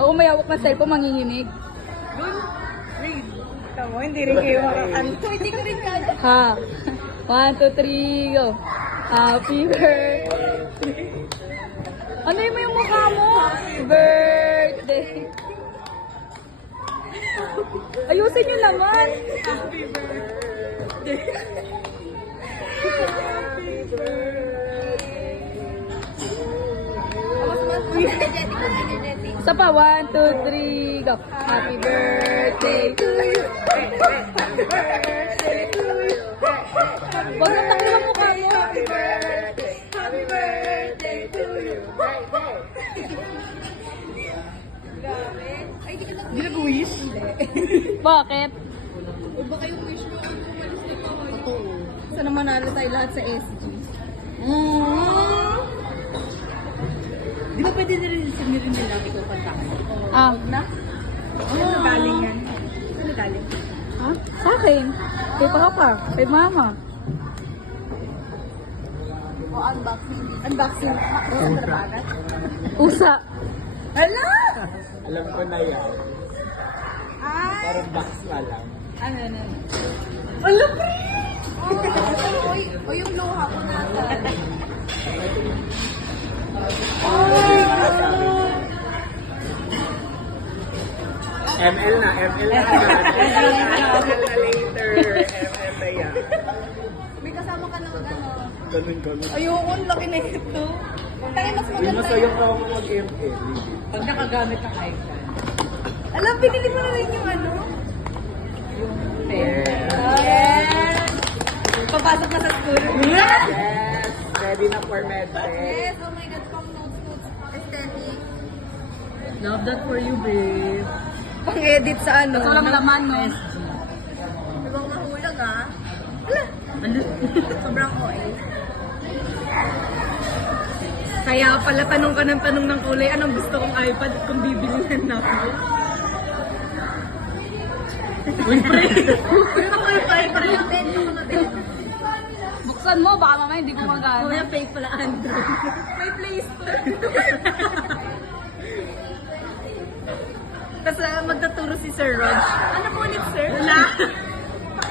Ako may hawak na cellphone, manginginig. Read. Tama, hindi rin kayo makakanto. Hindi ko rin kaya. Ha? 1, 2, 3, go. Happy birthday. Ano mo yung mukha mo? Happy birthday. Ayusin niyo naman. Happy birthday. Happy birthday. Energetic ko, energetic. Isa pa, 1, 2, 3, go. Happy birthday to you. Happy birthday to you. Huwag na takbo ang mukha mo. Happy birthday. Happy birthday to you. Ay, di ka lang. Hindi nag-wish? Bakit? O baka yung wish mo, umalis na ikaw. Totoo. Sana manalo tayo lahat sa SG. Di ba pwede na rin sinirin nila ikaw kanta ka? Ah, Na? Ano galing yan? Ano galing? ha? Sa akin. Kay papa, kay mama. O unboxing. Unboxing. Ang trabagat. Usa. Hala! Alam ko na yan. Ay! Parang box na lang. Ano? Wala pa O yung luha ko nata. ML na later. ML na yan. May kasama ka ng ano. Ganun. Ayoko, ang laki na ito. Tayo mas Uy, maganda. masaya ko ako mag-ML. Pag nakagamit ng iPad. Alam, binili mo na rin yung ano. Yes. Papasok na sa school. Yes. Ready na for medtech. Yes, oh my God, pang notes. Aesthetic. Love that for you, babe. Pang-edit sa ano. Tapos walang laman, no? Ibang mahulag ah. Sobrang OA. Kaya pala tanong ka ng tanong ng kulay, anong gusto kong iPad kung bibilihan na ako? Uy, pre! Buksan mo, baka mamaya hindi ko magana. Kuya, fake pala Android. May Play Store. Tapos magtaturo si Sir Rog. Ano po ulit, sir? Wala!